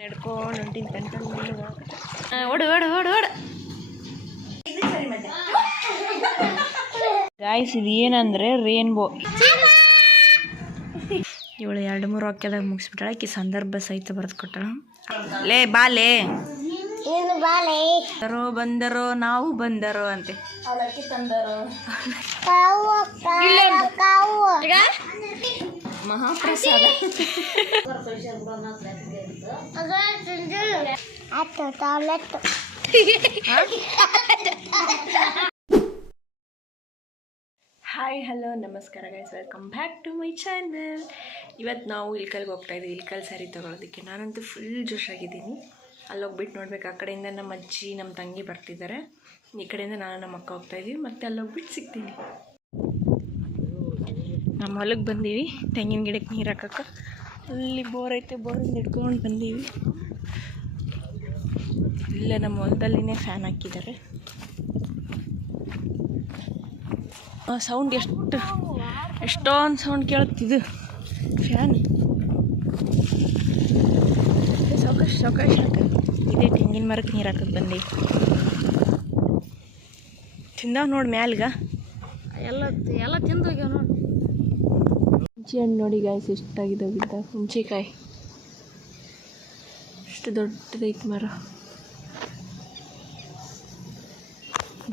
ನಡ್ಕೊಂಡು ಹೊಂಟಿನ ಕಣ್ಕಂಡು ಓಡು ಓಡು ಓಡು ಓಡು ಗಾಯ್ಸ್. ಇದು ಏನಂದ್ರೆ ರೇನ್ಬೋ. ಇವಳು 2-3 ವಾಕ್ಯದಾಗ ಮುಗಿಸ್ಬಿಟ್ಟಾಳ. ಆಕಿ ಸಂದರ್ಭ ಸಹಿತ ಬರೆದು ಕೊಟ್ಟಳ. ಲೇ ಬಾಲೆ ಬಂದರೋ ನಾವು ಬಂದರೋ ಅಂತೆ. ಮಹಾಪ್ರಸಾದ. ಹಾಯ್ ಹಲೋ ನಮಸ್ಕಾರ guys, welcome back to my channel. ಇವತ್ತು ನಾವು ಇಲ್ಕಲ್ಗೆ ಹೋಗ್ತಾಯಿದ್ದೀವಿ. ಇಲ್ಕಲ್ ಸ್ಯಾರಿ ತೊಗೊಳೋದಕ್ಕೆ. ನಾನಂತೂ ಫುಲ್ ಜೋಶಾಗಿದ್ದೀನಿ. ಅಲ್ಲೋಗ್ಬಿಟ್ಟು ನೋಡ್ಬೇಕು. ಆ ಕಡೆಯಿಂದ ನಮ್ಮ ಅಜ್ಜಿ ನಮ್ಮ ತಂಗಿ ಬರ್ತಿದ್ದಾರೆ, ಈ ಕಡೆಯಿಂದ ನಾನು ನಮ್ಮ ಅಕ್ಕ ಹೋಗ್ತಾಯಿದ್ದೀವಿ. ಮತ್ತು ಅಲ್ಲೋಗ್ಬಿಟ್ಟು ಸಿಗ್ತೀನಿ. ನಮ್ಮ ಹೊಲಕ್ಕೆ ಬಂದೀವಿ ತೆಂಗಿನ ಗಿಡಕ್ಕೆ ನೀರು ಹಾಕಕ್ಕೆ. ಅಲ್ಲಿ ಬೋರ್ ಐತೆ, ಬೋರಿಂದ ಹಿಡ್ಕೊಂಡು ಬಂದೀವಿ. ಇಲ್ಲೇ ನಮ್ಮ ಹೊಲದಲ್ಲಿನೇ ಫ್ಯಾನ್ ಹಾಕಿದ್ದಾರೆ. ಸೌಂಡ್ ಎಷ್ಟೊಂದು ಸೌಂಡ್ ಕೇಳುತ್ತಿದ್ದು ಫ್ಯಾನ್. ಸಾವಕಾಶ ಇದೇ ತೆಂಗಿನ ಮರಕ್ಕೆ ನೀರು ಹಾಕಕ್ಕೆ ಬಂದೆ. ತಿಂದಾವ ನೋಡಿ ಮ್ಯಾಲ್ಗ ಎಲ್ಲ ತಿಂದು ಹೋಗ್ಯಾವ ನೋಡಿ. ಹುಂಚಿ ಹಣ್ಣು ನೋಡಿ ಗಾಯ್ಸ್ ಎಷ್ಟಾಗಿದೆ ಬಿದ್ದ. ಹುಂಚಿಕಾಯಿ ಎಷ್ಟು ದೊಡ್ಡದೈತೆ ಮರ.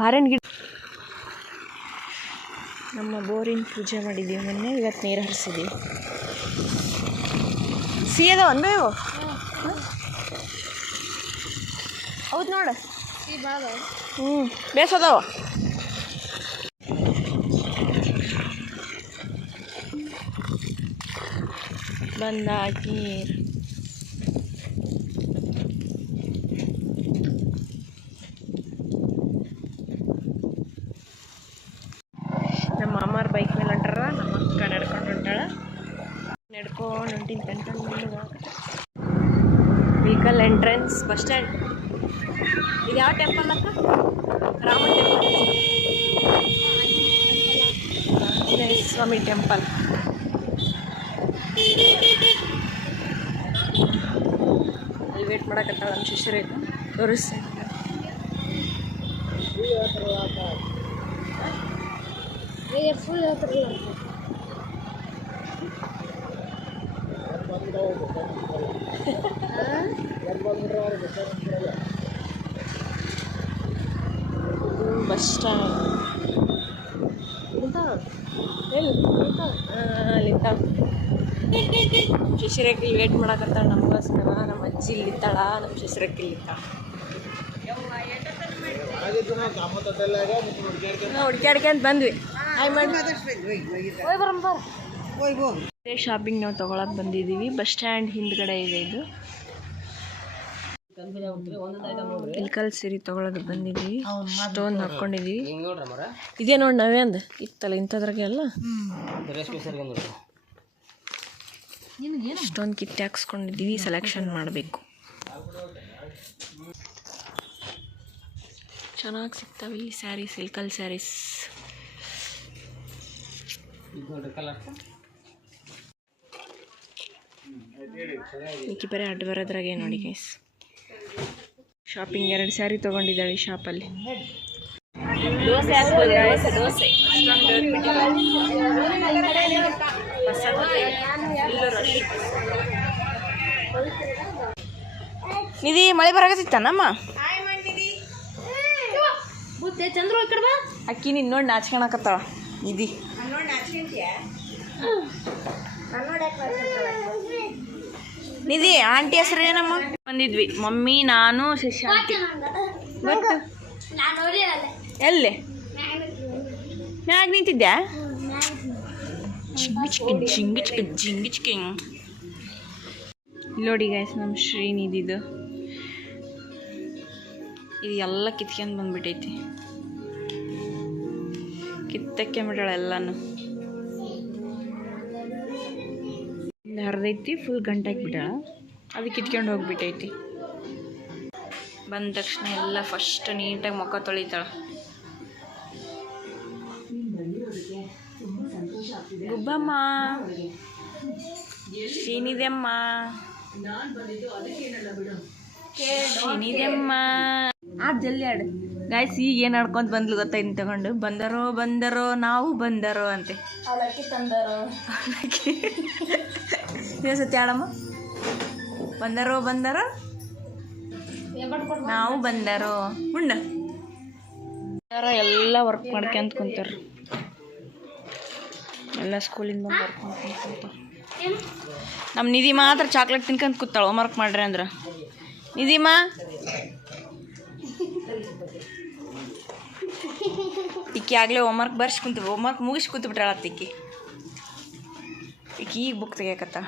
ಬಾರೆಹಣ್ಣು ಗಿಡ. ನಮ್ಮ ಬೋರಿನ ಪೂಜೆ ಮಾಡಿದ್ದೀವಿ ಮೊನ್ನೆ. ಇವತ್ತು ನೀರು ಹರಿಸಿದ್ದೀವಿ. ಸಿಹಿಯದ ಒಂದು ಹೌದು ನೋಡು. ಬೇಸದವ. ಬಂದಾಕಿ ನೀರು. ನಮ್ಮ ಅಮ್ಮರ ಬೈಕ್ ಮೇಲೆ ಹೊಂಟಾರ, ನಮ್ಮ ಅಕ್ಕ ನಡ್ಕೊಂಡು ಹೊಂಟಿನ ಕಣ್ಕಂಡು. Vehicle entrance bus stand. ಇದು ಯಾವ ಟೆಂಪಲ್ ಅಕ್ಕ? ರಾಮನ್ ಟೆಂಪಲ್, ಆಂಜನೇಯ ಸ್ವಾಮಿ ಟೆಂಪಲ್. ಅಲ್ಲಿ ವೇಟ್ ಮಾಡಕತ್ತಾಳ ನಮ್ಮ ಶಿಷ್ಯರಿಗೆ. ತೋರಿಸಿ ಫುಲ್ ಬಸ್ ಸ್ಟ್ಯಾಂಡ್. ಅಲ್ಲಿಂದ ಶಿಶಿರಕ್ಕೆ ವೇಟ್ ಮಾಡಕತ್ತಾಳ ನಮಗೋಸ್ಕರ. ನಮ್ಮ ಅಜ್ಜಿ ಇಲ್ಲಿತ್ತಾಳ, ನಮ್ಮ ಶಿಶಿರಕ್ಕೆ ಇಲ್ಲಿತ್ತಾಳ. ಹುಡ್ಕ್ಯಾಡ್ಕೊಂತ ಬಂದ್ವಿ. ಶಾಪಿಂಗ್ ನಾವು ತೊಗೊಳಕ್ಕೆ ಬಂದಿದ್ದೀವಿ. ಬಸ್ ಸ್ಟ್ಯಾಂಡ್ ಹಿಂದ್ಗಡೆ ಇದೆ ಇದು. ಇಲ್ಕಲ್ ಸೀರೆ ತೊಗೊಳೋದಕ್ಕೆ ಬಂದಿದ್ದೀವಿ. ಸ್ಟೋನ್ ಹಾಕ್ಕೊಂಡಿದ್ದೀವಿ. ಇದೇ ನೋಡಿ ನಾವೇ ಅಂದ ಇತ್ತಲ್ಲ ಇಂಥದ್ರಾಗೆ ಎಲ್ಲ ಸ್ಟೋನ್ ಕಿತ್ತೆ ಹಾಕ್ಸ್ಕೊಂಡಿದ್ದೀವಿ. ಸೆಲೆಕ್ಷನ್ ಮಾಡಬೇಕು. ಚೆನ್ನಾಗಿ ಸಿಗ್ತಾವೆ ಇಲ್ಲಿ ಸ್ಯಾರೀಸ್, ಇಲ್ಕಲ್ ಸ್ಯಾರೀಸ್. ಈಕಿ ಬರೀ ಅಡ್ಡ ಬರೋದ್ರಾಗೆ ನೋಡಿ ಗೈಸ್. ಶಾಪಿಂಗ್ 2 ಸ್ಯಾರಿ ತೊಗೊಂಡಿದ್ದಾಳೆ ಈ ಶಾಪಲ್ಲಿ. ದೋಸೆ ಹಾಕ್ಬೋದು ಗೈಸ್, ದೋಸೆ ನಿಧಿ ಮಳೆ ಬರಾಕತ್ತಿತ್ತನಮ್ಮ. ಅಕ್ಕಿ ನೀನು ನೋಡಿ ನಾಚ್ಕೊಳಕತ್ತಾಳ ನಿಧಿ. ನಿಧಿ ಆಂಟಿ ಹೆಸರು ಏನಮ್ಮ? ಬಂದಿದ್ವಿ ಮಮ್ಮಿ, ನಾನು, ಶಶಾಂತಿ. ಗೊತ್ತು ಎಲ್ಲಿ ಮ್ಯಾಗ ನಿಂತಿದ್ಯಾ? ನೋಡಿ ಗೈಸ್ ನಮ್ಮ ಶ್ರೀನಿಧಿದು ಇದು ಎಲ್ಲ ಕಿತ್ಕೊಂಡು ಬಂದ್ಬಿಟ್ಟೈತಿ. ಕಿತ್ತಕ್ಕೆ ಬಿಡೋಳ ಎಲ್ಲಾನು. ಹರಿದೈತಿ, ಫುಲ್ ಗಂಟಾಕಿ ಬಿಡೋಳ. ಅದು ಕಿತ್ಕೊಂಡು ಹೋಗ್ಬಿಟ್ಟೈತಿ. ಬಂದ ತಕ್ಷಣ ಎಲ್ಲ ಫಸ್ಟ್ ನೀಟಾಗಿ ಮುಖ ತೊಳಿತಾಳ. ಗುಬ್ಬಮ್ಮ ಶ್ರೀನಿಧಿ ಅಮ್ಮ ನಿಧಿಯಮ್ಮ ಜಲ್ದಿ ಆಡು ಗಾಯ್ಸ್. ಈಗ ಏನು ಆಡ್ಕೊಂತ ಬಂದ್ಲು ಗೊತ್ತಾಯ್ತು ತಗೊಂಡು. ಬಂದರೋ ಬಂದರೋ ನಾವು ಬಂದರೋ ಅಂತೆ. ಅವಲಕ್ಕಿ ತಂದರೋ ಸತಿ ಆಡಮ್ಮ. ಬಂದರೋ ಬಂದರೋ ನಾವು ಬಂದರೋ ಉಣ್ಣ. ಎಲ್ಲ ವರ್ಕ್ ಮಾಡ್ಕೊಂತ ಕುಂತಾರ. ಎಲ್ಲ ಸ್ಕೂಲಿಂದ ಬಂದು ವರ್ಕ್ ಮಾಡ್ಕೊಂತ ಕುಂತಾರ. ನಮ್ಮ ನಿಧಿ ಮಾತ್ರ ಚಾಕ್ಲೇಟ್ ತಿನ್ಕೊಂತ ಕೂತಾಳ ಹೋಮ್ವರ್ಕ್ ಮಾಡ್ರಿ ಅಂದ್ರೆ. ನಿಧಿಮ್ಮ ಈಕಿ ಆಗಲೇ ಹೋಮ್ವರ್ಕ್ ಬರ್ಸಿ ಕುಂತ ಹೋಮ್ವರ್ಕ್ ಮುಗಿಸಿ ಕೂತು ಬಿಟ್ಟಾಳತ್ತ ಈಕಿ ಈಗ ಬುಕ್ ತೆಗಿಯಕತ್ತಾಳ.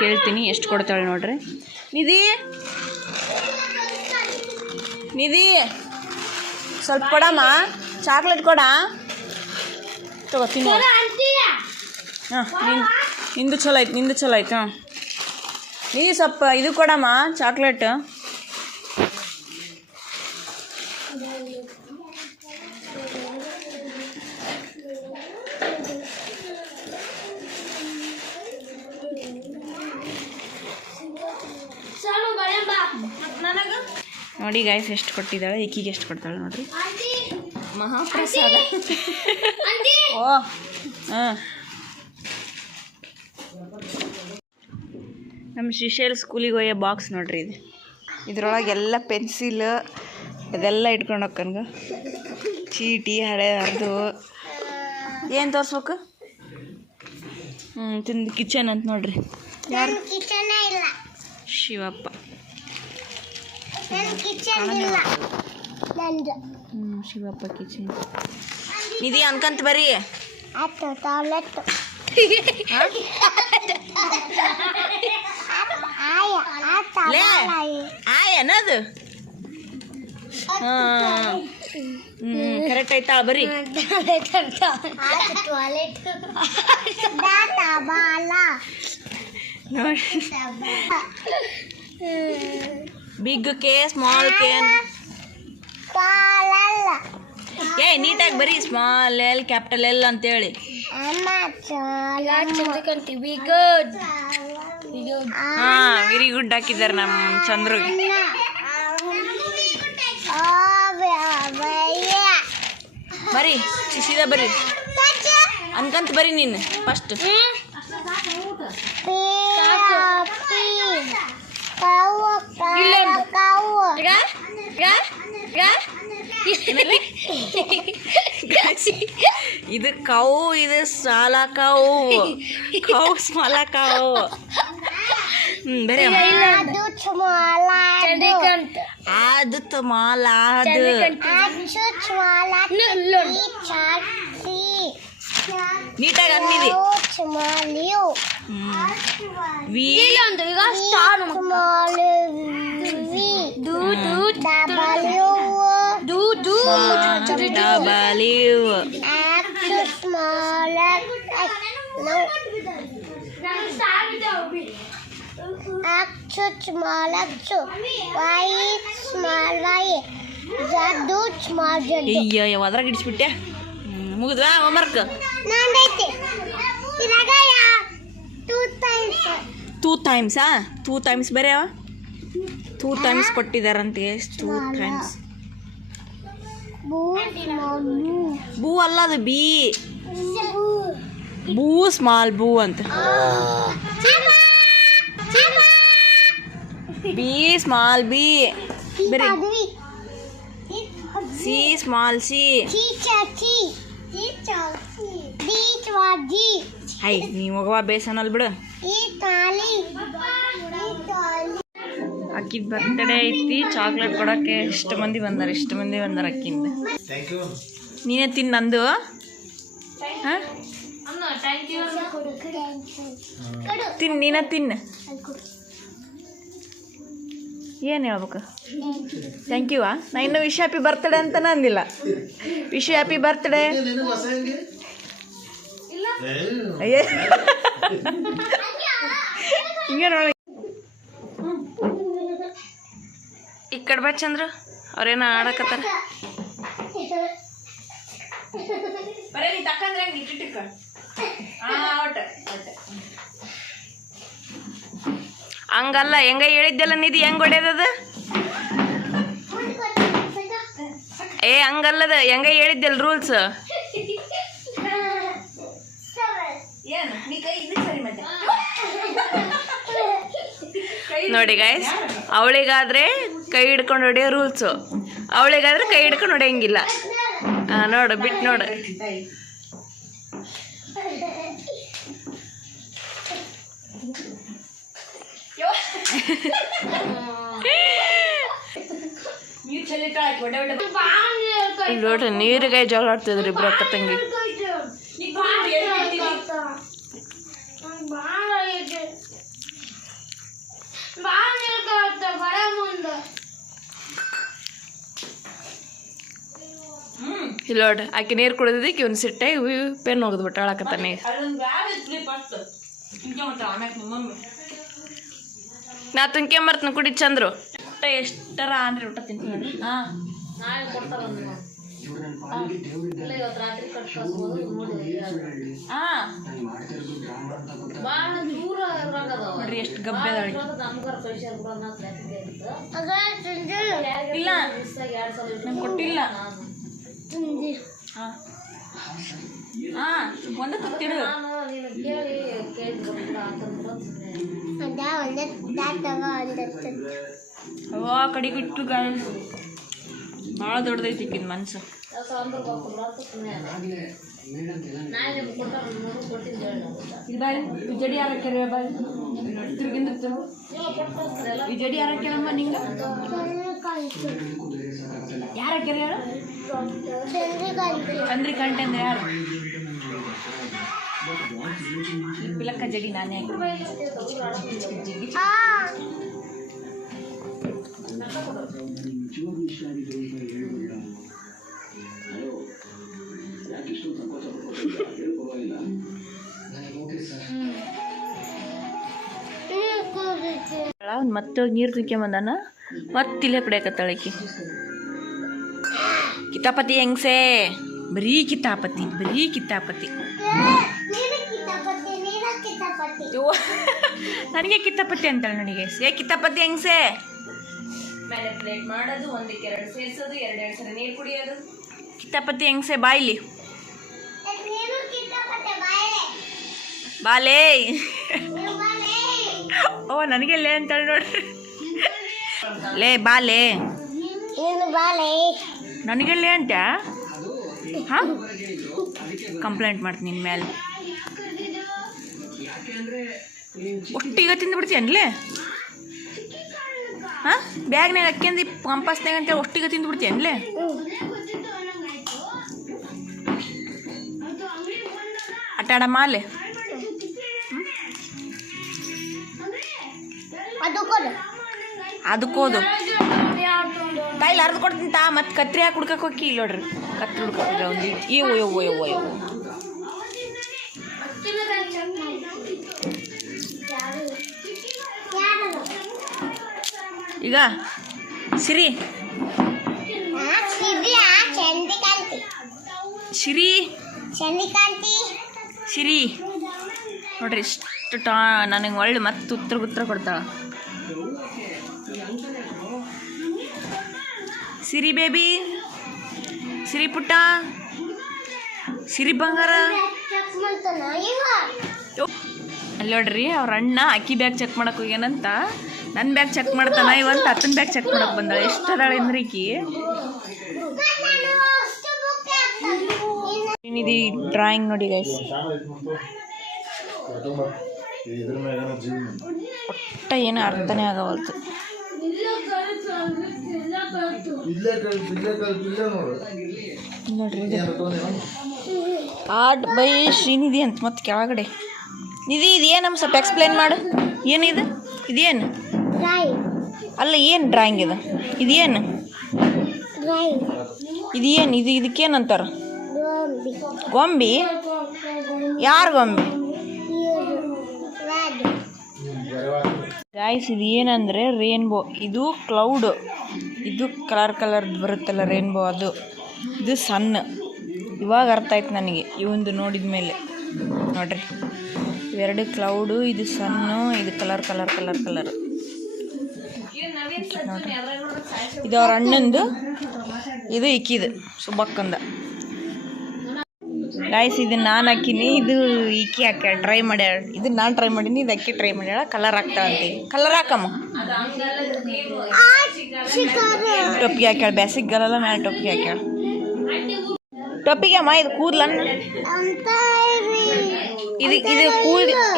ಕೇಳ್ತೀನಿ ಎಷ್ಟು ಕೊಡ್ತಾಳೆ ನೋಡ್ರಿ. ನಿಧಿ ನಿಧಿ ಸ್ವಲ್ಪ ಕೊಡಮ್ಮ, ಚಾಕ್ಲೇಟ್ ಕೊಡ. ತಗೋತೀನಿ. ಹಾಂ ನಿಂದು ಚಲೋ ಆಯ್ತು, ನಿಂದು ಚಲೋ ಆಯ್ತು. ಹಾಂ ನೀ ಸ್ವಲ್ಪ ಇದು ಕೊಡಮ್ಮ ಚಾಕ್ಲೇಟ್. ನೋಡಿ ಗಾಯ್ಸ್ ಎಷ್ಟು ಕೊಟ್ಟಿದ್ದಾಳೆ. ಈಕಿಗೆ ಎಷ್ಟು ಕೊಡ್ತಾಳೆ ನೋಡ್ರಿ. ಮಹಾಪ್ರಸಾದ. ಓ ಹಾಂ ನಮ್ಮ ಶ್ರೀಶೈಲ ಸ್ಕೂಲಿಗೆ ಹೋಯೋ ಬಾಕ್ಸ್ ನೋಡ್ರಿ ಇದು. ಇದ್ರೊಳಗೆ ಎಲ್ಲ ಪೆನ್ಸಿಲ್ ಅದೆಲ್ಲ ಇಟ್ಕೊಂಡು ಹೋಗ್ಕನ್ಗ. ಚೀಟಿ ಹಳೆ ಹರಿದು ಏನು ತೋರಿಸ್ಬೇಕು. ತಿಂದು ಕಿಚನ್ ಅಂತ ನೋಡ್ರಿ. ಯಾರು? ಶಿವಪ್ಪ. ಶಿವಪ್ಪ ಕಿಚನ್. ನಿಧಿ ಅನ್ಕಂತ ಬರ್ರಿ. ಏನದು? ಕರೆಕ್ಟ್ ಆಯ್ತಾ ಬರ್ರಿ. Big K small K. ನೀಟಾಗಿ ಬರೀ ಸ್ಮಾಲ್ ಎಲ್ ಕ್ಯಾಪಿಟಲ್ ಎಲ್ ಅಂತೇಳಿ. ಹಾಂ ವೆರಿ ಗುಡ್ ಹಾಕಿದ್ದಾರೆ ನಮ್ಮ ಚಂದ್ರಿಗೆ. ಬರೀ ಸೀದಾ ಬರೀ ಅನ್ಕಂತ ಬರೀ ನೀನು ಫಸ್ಟ್. ಇದು ಕೌ, ಇದು ಸಾಲ ಕೌ, ಕೌ ಸ್ಮಾಲ ಕೌ. ಬೇರೆ ಅದು ಮಾಲ ಅದು ನೀಟಾಗಿ ಅಂದಿದೆ. ಅದ್ರಾಗ ಇಡಿಸ್ಬಿಟ್ಟೆ. ಮುಗಿದ್ವಾ ಹೋಮ್ವರ್ಕ್? 2 times 2 times ಬೇರೆ 2 times ಕೊಟ್ಟಿದ್ದಾರಂತೆ. 2 times ಬೂ ಅಲ್ಲ, ಅದು ಬಿ. ಬೂ ಸ್ಮಾಲ್ ಬೂ ಅಂತ. ಬಿ ಸ್ಮಾಲ್ ಬಿ ಬೇರೆ. C small C. ಹೈ ನೀವು ಹೋಗುವ ಬೇಸನಲ್ ಬಿಡು. ಅಕ್ಕಿದ ಬರ್ತ್ಡೇ ಐತಿ. ಚಾಕ್ಲೇಟ್ ಕೊಡೋಕ್ಕೆ ಇಷ್ಟು ಮಂದಿ ಬಂದಾರ ಅಕ್ಕಿಂದ. ನೀನೇ ತಿನ್ನು ನಂದು. ಹಾಂ ತಿನ್ನು, ನೀನೇ ತಿನ್ನು. ಏನು ಹೇಳ್ಬೇಕು? Thank you. ನಾ ಇನ್ನೂ ವಿಶ್ ಹ್ಯಾಪಿ ಬರ್ತ್ಡೇ ಅಂತಲೇ ಅಂದಿಲ್ಲ. Wish happy birthday. ಅಯ್ಯೇ ಹಿಂಗೆ ನೋಡಿ. ಈ ಕಡೆ ಬಾ ಚಂದ್ರ. ಅವ್ರೇನೋ ಆಡಕತ್ತಾರ. ಬರೀ ನೀ ತಕ್ಕಂದ್ರೆ ಹೆಂಗೆ ಇಟ್ಟಿಕ್ಕ. ಒಟ್ಟು ಹಂಗಲ್ಲ, ಹೆಂಗ ಹೇಳಿದ್ದೆಲ್ಲ ನಿಧಿ, ಹೆಂಗ್ ಹೊಡೆಯದ? ಏ ಹಂಗಲ್ಲದ, ಹೆಂಗ ಹೇಳಿದ್ದೆಲ್ಲ ರೂಲ್ಸ್. ನೋಡಿ ಗೈಸ್, ಅವಳಿಗಾದ್ರೆ ಕೈ ಹಿಡ್ಕೊಂಡು ಹೊಡೆಯೋ ರೂಲ್ಸು, ಅವಳಿಗಾದ್ರೆ ಕೈ ಹಿಡ್ಕೊಂಡು ಹೊಡೆಯಂಗಿಲ್ಲ. ನೋಡು, ಬಿಟ್ಟು ನೋಡು. ನೋಡ್ರಿ, ನೀರಿಗಾಯಿ ಜಗಳ ಆಡ್ತಿದ್ರಿ ಇಬ್ರು ಅಕ್ಕ ತಂಗಿ. ಇಲ್ಲಿ ನೋಡ್ರಿ, ಆಕೆ ನೀರು ಕುಡಿದಿದ್ದಕ್ಕೆ ಇವನು ಸಿಟ್ಟಾಗಿ ಪೆನ್ ಹೋಗಿದ್ಬಿಟ್ಟು ಅಳಕತ್ತಾನೆ. ನಾ ತುಂಬ್ಕೊಂಬರ್ತನ ಕುಡಿ ಚಂದ್ರು. ಊಟ ಎಷ್ಟರ ಅಂದ್ರೆ ಊಟ ತಿಂತೀನಿ ನೋಡ್ರಿ. ನೋಡ್ರಿ ಎಷ್ಟು ಗಬ್ಬೆ ಅದಾಳೆ. ಇಲ್ಲ ನಂಗೆ ಕೊಟ್ಟಿಲ್ಲ. ಒಂದು ತುತ್ತಿಡು. ಕಡೆಗೆ ಇಟ್ಟು ಭಾಳ ದೊಡ್ಡದೈತಿ ಈಗಿನ ಮನ್ಸು. ಜಡಿ ಯಾರ ತಿರ್ಗಿಂದ ಈ ಜಡಿ ಯಾರ ಕೇಳಮ್ಮ ನಿಂಗ? ಯಾರ ಕೆರೆ ಹೇಳು? ಚಂದ್ರಿಕಂಠೆ ಅಂದ್ರೆ ಯಾರು? ಪಿಲಕ್ಕ ಜಡಿ ನಾನೇ ಮತ್ತೆ ನೀರು ತುಂಬ್ಕೊಂಬಂದಾನ. ಮತ್ತೆ ಇಲ್ಲೇ ಕುಡಿಯಕತ್ತಾಳಕಿ. ಕಿತಾಪತಿ ಹೆಂಗ್ಸೆ, ಬರೀ ಕಿತಾಪತಿ, ಬರೀ ಕಿತಾಪತಿ. ನನಗೆ ಕಿತಾಪತಿ ಅಂತಾಳೆ ನನಗೆ. ಕಿತಾಪತಿ ಹೆಂಗ್ಸೆ ಮೇಲೆ ಪ್ಲೇಟ್ ಮಾಡೋದು, ಒಂದಕ್ಕೆ ಎರಡು ಸೇರಿಸೋದು, ಎರಡೆರಡು ಸಲ ನೀರು ಕುಡಿಯೋದು. ಕಿತಾಪತಿ ಹೆಂಗ್ಸೆ ಬಾಯ್ಲಿ, ಬಾಲೇ. ಓ ನನಗೆ ಲೇ ಅಂತಾಳೆ ನೋಡ್ರಿ. ಲೇ ಬಾಲೇ, ನನಗೆ ಲೇ ಅಂತ. ಹಾಂ, ಕಂಪ್ಲೇಂಟ್ ಮಾಡ್ತೀನಿ ನಿನ್ನ ಮೇಲೆ. ಒಟ್ಟಿಗೆ ತಿಂದುಬಿಡ್ತೀಯನ್ಲೇ? ಹಾಂ, ಬ್ಯಾಗ್ನಾಗ ಅಕ್ಕಿಂದು ಕಂಪಾಸ್ನಾಗ ಅಂತೇಳಿ ಒಟ್ಟಿಗೆ ತಿಂದುಬಿಡ್ತೀಯನ್ಲೇ? ಆಟಾಡಮ್ಮ ಅಲ್ಲೇ. ಅದಕ್ಕೋದು ತಾಯಿಲ್ಲ ಅರ್ದು ಕೊಡ್ತೀನಿ ತಾ. ಮತ್ತು ಕತ್ರಿ ಹಾಕಿ ಹುಡ್ಕಕ್ಕೆ ಹೋಗಿ ಇಲ್ಲಿ ನೋಡ್ರಿ, ಕತ್ರಿ ಹುಡ್ಕೊಂಡ್ರೆ ಒಂದು ಇವು ಯವ್ವ ಯವ್ವ ಯವ್ವ. ಈಗ ಸಿರಿ ಸಿರಿ ಸಿರಿ ನೋಡ್ರಿ, ಇಷ್ಟು ನನಗೆ ಒಳ್ಳೆ ಮತ್ತೆ ಉತ್ತರ ಕೊಡ್ತಾಳ. ಸಿರಿ ಬೇಬಿ, ಸಿರಿ ಪುಟ್ಟ, ಸಿರಿ ಬಂಗಾರ. ಅಲ್ಲಿ ನೋಡ್ರಿ, ಅವ್ರ ಅಣ್ಣ ಅಕ್ಕಿ ಬ್ಯಾಗ್ ಚೆಕ್ ಮಾಡಕ್ಕೆ ಹೋಗ್ಯಾನಂತ ನನ್ನ ಬ್ಯಾಗ್ ಚೆಕ್ ಮಾಡ್ತಾನ. ಇವಂತ ಅತ್ತನ ಬ್ಯಾಗ್ ಚೆಕ್ ಮಾಡಕ್ಕೆ ಬಂದಾಳ. ಎಷ್ಟು ಅದಾಳೆ ಅಂದ್ರೆ ಈಕಿ. ಇದು ಡ್ರಾಯಿಂಗ್ ನೋಡಿ ಗೈಸ್, ಒಟ್ಟ ಏನು ಅರ್ಥನೇ ಆಗವಲ್ತು. ನೋಡ್ರಿ, ಆರ್ಟ್ ಬೈ ಶ್ರೀನಿಧಿ ಅಂತ. ಮತ್ತೆ ಕೆಳಗಡೆ ನಿಧಿ ಇದೇನಮ್ಮ ಸ್ವಲ್ಪ ಎಕ್ಸ್ಪ್ಲೇನ್ ಮಾಡು. ಏನಿದು? ಇದೇನು? ಅಲ್ಲ, ಏನು ಡ್ರಾಯಿಂಗ್ ಇದು? ಇದೇನು? ಇದೇನು ಇದು? ಇದಕ್ಕೇನಂತಾರ? ಗೊಂಬಿ? ಯಾರು ಗೊಂಬಿ? ಗಾಯ್ಸ್, ಇದು ಏನಂದರೆ ರೇನ್ಬೋ. ಇದು ಕ್ಲೌಡು, ಇದು ಕಲರ್ ಬರುತ್ತಲ್ಲ ರೇನ್ಬೋ, ಅದು. ಇದು ಸಣ್ಣ. ಇವಾಗ ಅರ್ಥ ಆಯ್ತು ನನಗೆ ಇವಂದು ನೋಡಿದ ಮೇಲೆ. ನೋಡ್ರಿ, ಇವೆರಡು ಕ್ಲೌಡು, ಇದು ಸನ್ನು, ಇದು ಕಲರ್ ಕಲರ್ ಕಲರ್ ಕಲರ್ ನೋಡ್ರಿ. ಇದು ಅವ್ರ ಅಣ್ಣಂದು, ಇದು ಇಕ್ಕಿದು ಸುಬ್ಬಕ್ಕಂದ. ಗಾಯ್ಸ್ ಇದನ್ನ ನಾನು ಹಾಕಿನಿ, ಇದು ಈಕಿ ಹಾಕ್ಯಾಳ, ಟ್ರೈ ಮಾಡ್ಯಾಳ. ಇದನ್ನ ನಾನು ಟ್ರೈ ಮಾಡೀನಿ, ಇದು ಅಕ್ಕಿ ಟ್ರೈ ಮಾಡ್ಯಾಳ. ಕಲರ್ ಹಾಕ್ತಾಳ ಅಂತೀವಿ. ಕಲರ್ ಹಾಕಮ್ಮ. ಟೊಪ್ಪಿಗೆ ಹಾಕ್ಯಾಳ, ಬ್ಯಾಸಿಗೆಲ್ಲ ಮ್ಯಾಲೆ ಟೊಪ್ಪಿಗೆ ಹಾಕ್ಯಾಳ. ಟೊಪ್ಪಿಗೆ ಅಮ್ಮ ಇದು ಕೂದ್ಲನ್,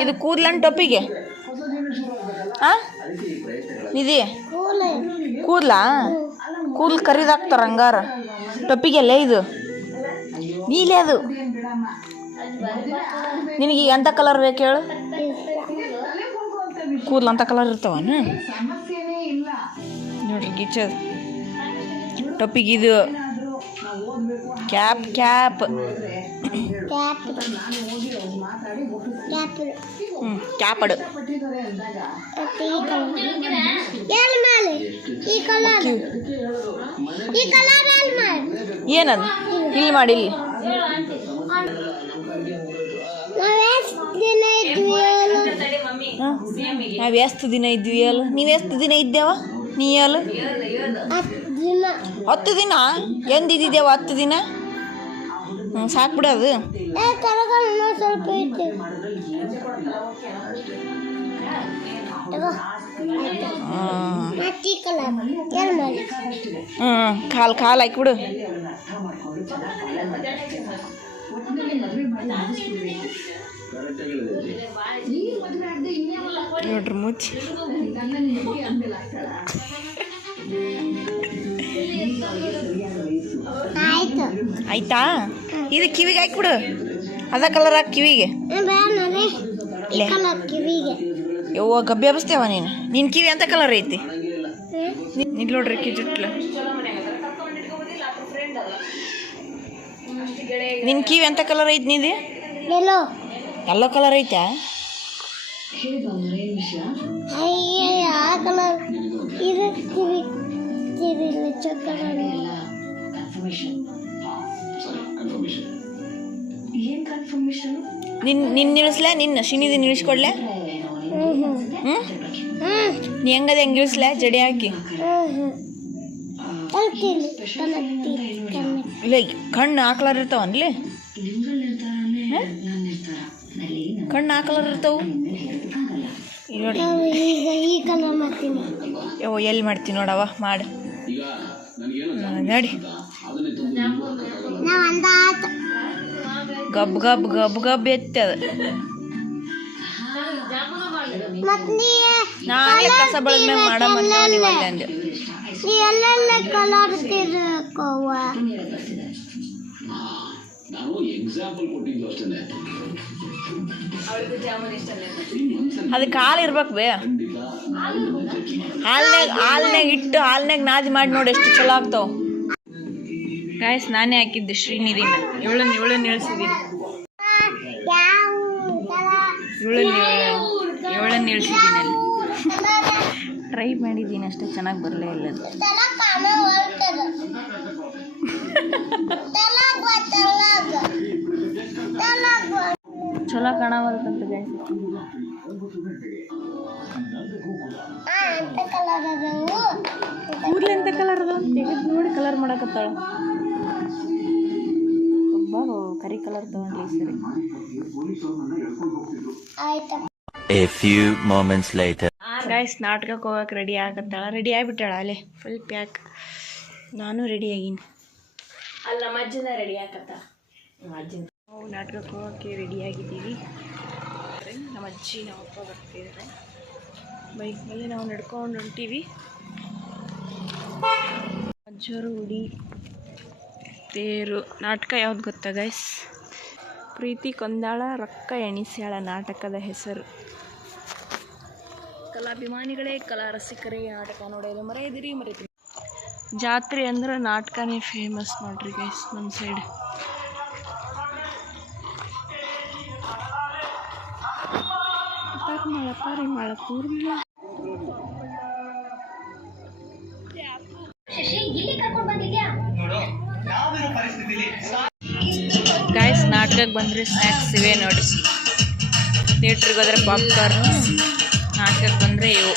ಇದು ಕೂದ್ಲನ್ ಟೊಪ್ಪಿಗೆ. ಹಾಂ ನಿಧಿ ಕೂದ್ಲಾ? ಕೂದ್ಲು ಕರಿದಾಕ್ತಾರ ಹಂಗಾರ ಟೊಪ್ಪಿಗೆಲ್ಲ. ಇದು ನೀಲೇ ಅದು. ನಿನಗೆ ಎಂಥ ಕಲರ್ ಬೇಕು ಹೇಳು? ಕೂದ್ಲು ಅಂತ ಕಲರ್ ಇರ್ತಾವನ ನೋಡ್ರಿ. ಗಿಚ್ಚದು ಟೊಪ್ಪಿಗೆ. ಇದು ಕ್ಯಾಪ್ ಕ್ಯಾಪ್ ಕ್ಯಾಪಡು. ಏನದು ಇಲ್ಲಿ ಮಾಡಿ, ಇಲ್ಲಿ ನಾವು ಎಷ್ಟು ದಿನ ಇದ್ವಿ ಅಲ್ಲ? ನೀವು ಎಷ್ಟು ದಿನ ಇದ್ದೇವ? ನೀ ಅಲ್ಲ 10 ದಿನ. ಎಂದಿದ್ದೇವ 10 ದಿನ? ಸಾಕು ಬಿಡೋದು. ಕಾಲು ಹಾಕಿಬಿಡು. ನೋಡ್ರಿ ಮುಚ್ಚಿ. ಆಯ್ತಾ? ಇದು ಕಿವಿಗೆ ಹಾಕ್ಬಿಡು. ಅದ ಕಲರ್ ಹಾಕಿ ಕಿವಿಗೆ. ಯವ್ವ ಗಬ್ಬಿ ಹಬ್ಸ್ತೇವ ನೀನು. ನಿನ್ನ ಕಿವಿ ಅಂತ ಕಲರ್ ಐತಿ? ನಿಲ್ ನೋಡ್ರಿ ಕಿಜುಟ್ಲ. ನಿನ್ನ ಕಿವಿ ಅಂತ ಕಲರ್ ಐತಿ? ನಿಧಿ ಎಲ್ಲೋ ಕಲರ್ ಐತಾ? ನಿನ್ನ ನಿಲ್ಲಿಸ್ಲೇ? ನಿನ್ನ ಶಿನಿದು ನಿಲ್ಲಿಸ್ಕೊಡ್ಲೆ? ನೀ ಹೆಂಗದ ಹೆಂಗೆ ಇಳಿಸ್ಲೇ? ಜಡಿ ಹಾಕಿ. ಇಲ್ಲ ಕಣ್ಣು ಆ ಕಲರ್ ಇರ್ತಾವನ್ಲಿ? ಕಣ್ಣು ಆ ಕಲರ್ ಇರ್ತಾವು ನೋಡಿ. ಯೋ ಎಲ್ಲಿ ಮಾಡ್ತೀನಿ ನೋಡವ, ಮಾಡು ನೋಡಿ. ಗಬ್ ಗಬ್ ಗಬ್ ಗಬ್ ಎತ್ತದ. ನಾಳೆ ಕಸ ಬಳದ ಮ್ಯಾಗ ಮಾಡಮಂತ ನೀವು ಅಲ್ಲ ಅಂದೆ. ಅದಕ್ಕೆ ಹಾಲು ಇರ್ಬೇಕು ಬೇ. ಹಾಲ್ನಾಗ ಇಟ್ಟು ಹಾಲ್ನಾಗ ನಾದಿ ಮಾಡಿ ನೋಡಿ ಎಷ್ಟು ಚಲೋ ಆಗ್ತಾವ. ಗಾಯ್ಸ್ ನಾನೇ ಹಾಕಿದ್ದೆ ಶ್ರೀನಿಧಿನ. ಇವಳನ್ನ ಇಳಿಸಿದ್ದೀನಿ. ಇವಳನ್ನ ಇಳಿಸಿದ್ದೀನಿ ಅಲ್ಲಿ. ಟ್ರೈ ಮಾಡಿದ್ದೀನಿ ಅಷ್ಟೇ, ಚೆನ್ನಾಗಿ ಬರಲೇ ಇಲ್ಲ ಅದು. ಚಲೋ ಕಾಣವಲ್ತಂತ ಗಾಯ್ಸ್. ಕೂದಲು ಎಂತ ಕಲರ್ ಅದ ತೆಗೆದು ನೋಡಿ ಕಲರ್ ಮಾಡಕತ್ತಾಳ. ಒಬ್ಬ ಕರಿ ಕಲರ್ ತಗೊಂಡ್ಲಿ ಸರಿ. A few moments later. Guys ನಾಟಕಕ್ಕೆ ಹೋಗಕ್ಕೆ ರೆಡಿ ಆಗತ್ತಾಳ. ರೆಡಿ ಆಗಿಬಿಟ್ಟಾಳ ಅಲ್ಲೇ ಫುಲ್ ಪ್ಯಾಕ್. ನಾನು ರೆಡಿ ಆಗೀನಿ. ಅಲ್ಲ ನಮ್ಮ ಅಜ್ಜನ ರೆಡಿ ಆಗತ್ತ. ಅಜ್ಜನ ನಾವು ನಾಟಕಕ್ಕೆ ಹೋಗೋಕ್ಕೆ ರೆಡಿ ಆಗಿದ್ದೀವಿ. ನಮ್ಮ ಅಜ್ಜಿ ನಮ್ಮ ಅಪ್ಪ ಬರ್ತಿದ್ದಾರೆ. ಬೈಕ್ ಮೇಲೆ ನಾವು ನಡ್ಕೊಂಡು ಹೊಂಟೀವಿ. ಅಜ್ಜರು ಉಡಿ ತೇರು. ನಾಟಕ ಯಾವ್ದು ಗೊತ್ತಾ ಗೈಸ್? ಪ್ರೀತಿ ಕೊಂದಾಳ ರೊಕ್ಕ ಎಣಿಸ್ಯಾಳ ನಾಟಕದ ಹೆಸರು. ಕಲಾಭಿಮಾನಿಗಳೇ, ಕಲಾ ರಸಿಕರೇ, ನಾಟಕ ನೋಡೋದು ಮರೆಯದಿರಿ. ಜಾತ್ರೆ ಅಂದ್ರೆ ನಾಟಕನೇ ಫೇಮಸ್ ನೋಡ್ರಿ ಗೈಸ್ ನಮ್ಮ ಸೈಡ್. ಗಾಯ್ಸ್ ನಾಟಕಕ್ಕೆ ಬಂದರೆ ಸ್ನ್ಯಾಕ್ಸ್ ಇವೆ ನೋಡಿ. ಥಿಯೇಟ್ರಿಗೆ ಹೋದರೆ ಪಾಪ್ಕಾರ್ನು, ನಾಟಕಕ್ಕೆ ಬಂದರೆ ಇವು.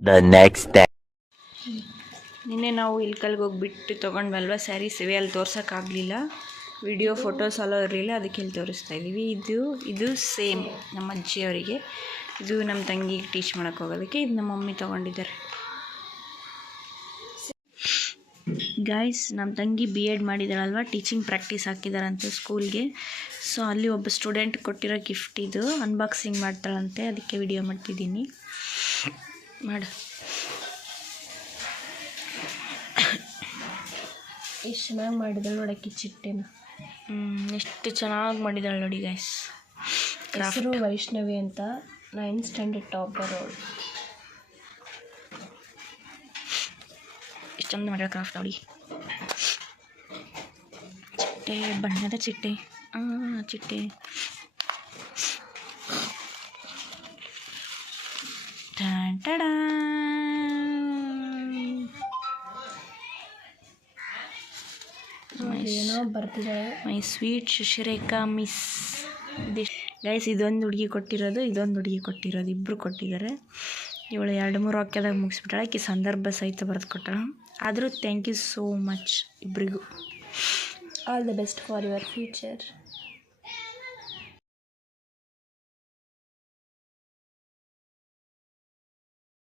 The next day. ನಿನ್ನೆ ನಾವು ಇಲ್ಕಲ್ಗೆ ಹೋಗ್ಬಿಟ್ಟು ತೊಗೊಂಡ್ವಲ್ವ ಸ್ಯಾರೀಸ್ ಇವೆ, ಅಲ್ಲಿ ತೋರ್ಸೋಕ್ಕಾಗಲಿಲ್ಲ, ವಿಡಿಯೋ ಫೋಟೋಸ್ ಅಲೋ ಇರಲಿಲ್ಲ, ಅದಕ್ಕೆ ಇಲ್ಲಿ ತೋರಿಸ್ತಾ ಇದ್ದೀವಿ. ಇದು ಸೇಮ್ ನಮ್ಮ ಅಜ್ಜಿಯವರಿಗೆ, ಇದು ನಮ್ಮ ತಂಗಿಗೆ ಟೀಚ್ ಮಾಡೋಕ್ಕೆ ಹೋಗೋದಕ್ಕೆ, ಇದು ನಮ್ಮ ಮಮ್ಮಿ ತೊಗೊಂಡಿದ್ದಾರೆ. ಗೈಸ್, ನಮ್ಮ ತಂಗಿ B.Ed ಮಾಡಿದಾಳಲ್ವ, ಟೀಚಿಂಗ್ ಪ್ರಾಕ್ಟೀಸ್ ಹಾಕಿದಾರಂತೆ ಸ್ಕೂಲ್ಗೆ. ಸೊ ಅಲ್ಲಿ ಒಬ್ಬ ಸ್ಟೂಡೆಂಟ್ ಕೊಟ್ಟಿರೋ ಗಿಫ್ಟ್ ಇದು, ಅನ್ಬಾಕ್ಸಿಂಗ್ ಮಾಡ್ತಾಳಂತೆ, ಅದಕ್ಕೆ ವಿಡಿಯೋ ಮಾಡ್ತಿದ್ದೀನಿ. ಮಾಡು. ಎಷ್ಟು ಚೆನ್ನಾಗಿ ಮಾಡಿದಾಳೆ ನೋಡೋಕ್ಕೆ ಚಿಟ್ಟೆನ. ಎಷ್ಟು ಚೆನ್ನಾಗಿ ಮಾಡಿದಾಳೆ ನೋಡಿ ಗೈಸ್. ಹೆಸರು ವೈಷ್ಣವಿ ಅಂತ, 9th ಸ್ಟ್ಯಾಂಡರ್ಡ್ ಟಾಪರ್ ಅವಳು. ಎಷ್ಟು ಚಂದ ಮಾಡಿರೋ ಕ್ರಾಫ್ಟ್ ನೋಡಿ. ಚಿಟ್ಟೆ, ಬಣ್ಣದ ಚಿಟ್ಟೆ, ಚಿಟ್ಟೆ. ಟಡಾ, ಏನೋ ಬರ್ತಿದ್ದಾಳೆ. My sweet Shashirekha miss. Guys, ಇದೊಂದು ಹುಡುಗಿ ಕೊಟ್ಟಿರೋದು, ಇದೊಂದು ಹುಡುಗಿ ಕೊಟ್ಟಿರೋದು, ಇಬ್ಬರು ಕೊಟ್ಟಿದ್ದಾರೆ. ಇವಳು 2-3 ವಾಕ್ಯದಾಗ ಮುಗಿಸ್ಬಿಟ್ಟಾಳೆ. ಆಕೆ ಸಂದರ್ಭ ಸಹಿತ ಬರೆದು ಕೊಟ್ಟಾಳ. ಆದರೂ ಥ್ಯಾಂಕ್ ಯು ಸೋ ಮಚ್ ಇಬ್ಬರಿಗೂ. All the best for your future.